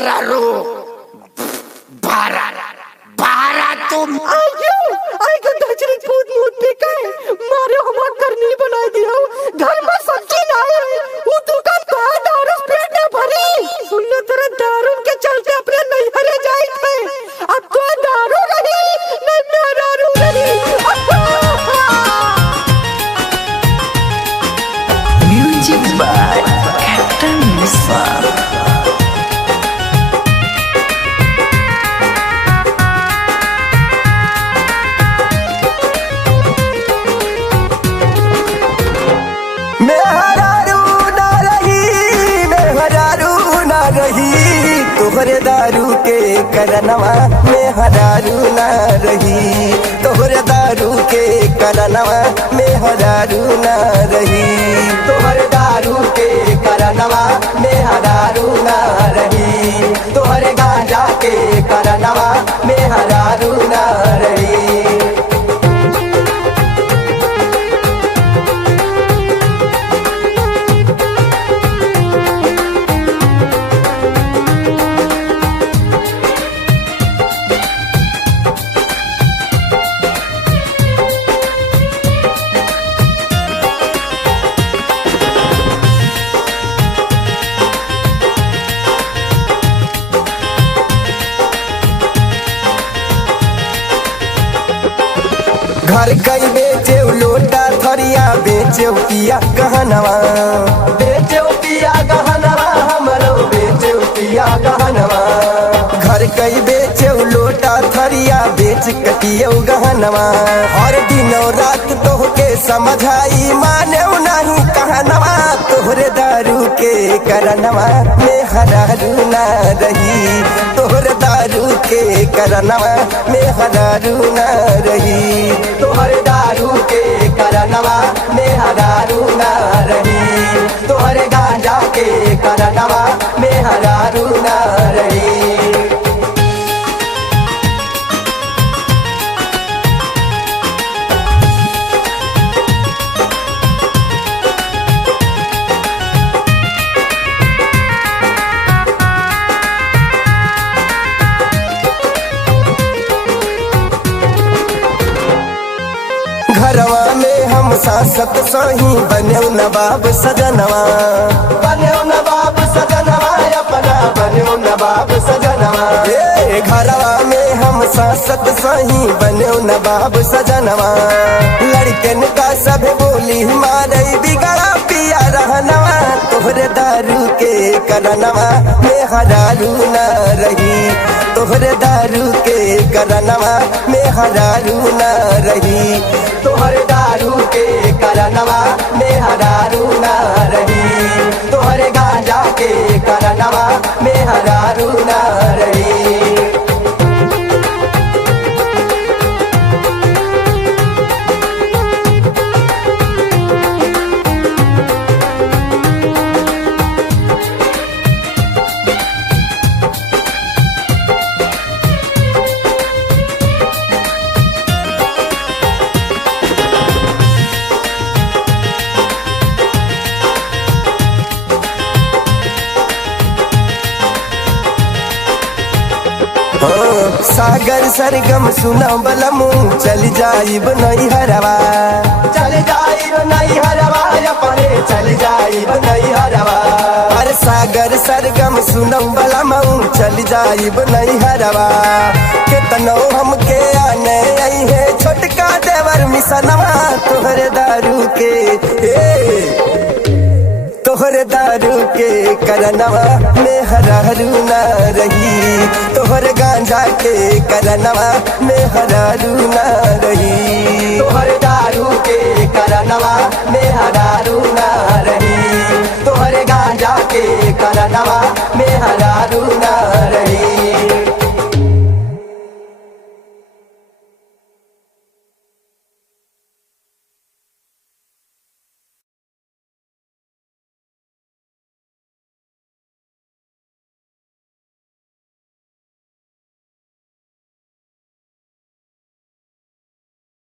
मेहरारू भारा भारा तुम आइयो दजरी कूद मूद पे काय मारे हम करनी बना दिया घर में सब्जी ना है वो दुकान का दारू पेट में भरी सुन लो तेरे दारू के चलते अपने नैहरे जाए थे अब तो दारू नहीं नहीं मेहरारू नहीं। म्यूजिक बाय कैप्टन मिसाल। तोहरे दारू के करनवा में हरारू ना रही तोहरे दारू के करनवा में हरारू ना रही तोहरे दारू के करनवा में हरारू ना रही तोहरे गांजा के करनवा में हरारू ना रही। घर कई बेचे लोटा थरिया बेचे पिया गहनवा बेचे पिया गहनवा हमरो बेचे पिया गहनवा घर कई बेचे लोटा थरिया बेच कटियो गहनवा हर दिनों रात तोहके समझाई माने नहीं कहनवा तोहरे दारू के करनवा में हरारू ना रही तोहरे दारू के करनवा में हरारू ना रही तोहरे दारू के करनवा में हरारू ना रही तोहरे गांजा के करनवा में हरारू ना रही। घरवा में हम सांसत सही बने नवाब सजनवा बने नवाब सजनवा अपना बने नवाब सजनवा घरवा में हम सांसत सही बने नवाब सजनवा लड़कन का सब बोली मारे बिगड़ा पिया रहनवा तोहरे दारू के करनवा में हरारू ना रही तोहरे दारू के करनवा में हरारू ना रही तोहरे दारू के करनवा में हरारू ना रही तोहरे गांजा के करनवा में हरारू ना रही। सागर सरगम सुना बलमू चल जाइब नहीं हरवा चल जाइब नहीं हरवा अपने चल जाइब नहीं हरवा अरे सागर सरगम सुना बलमू चल जाइब नहीं हरवा कितनो हमके आने आई है छोटका देवर मिसनवा तोहरे दारू के तोहरे दारू के करनवा में हरारू ना रही तोहरे गांजा के करनवा में हरारू ना रही तोहरे दारू के करनवा में हरारू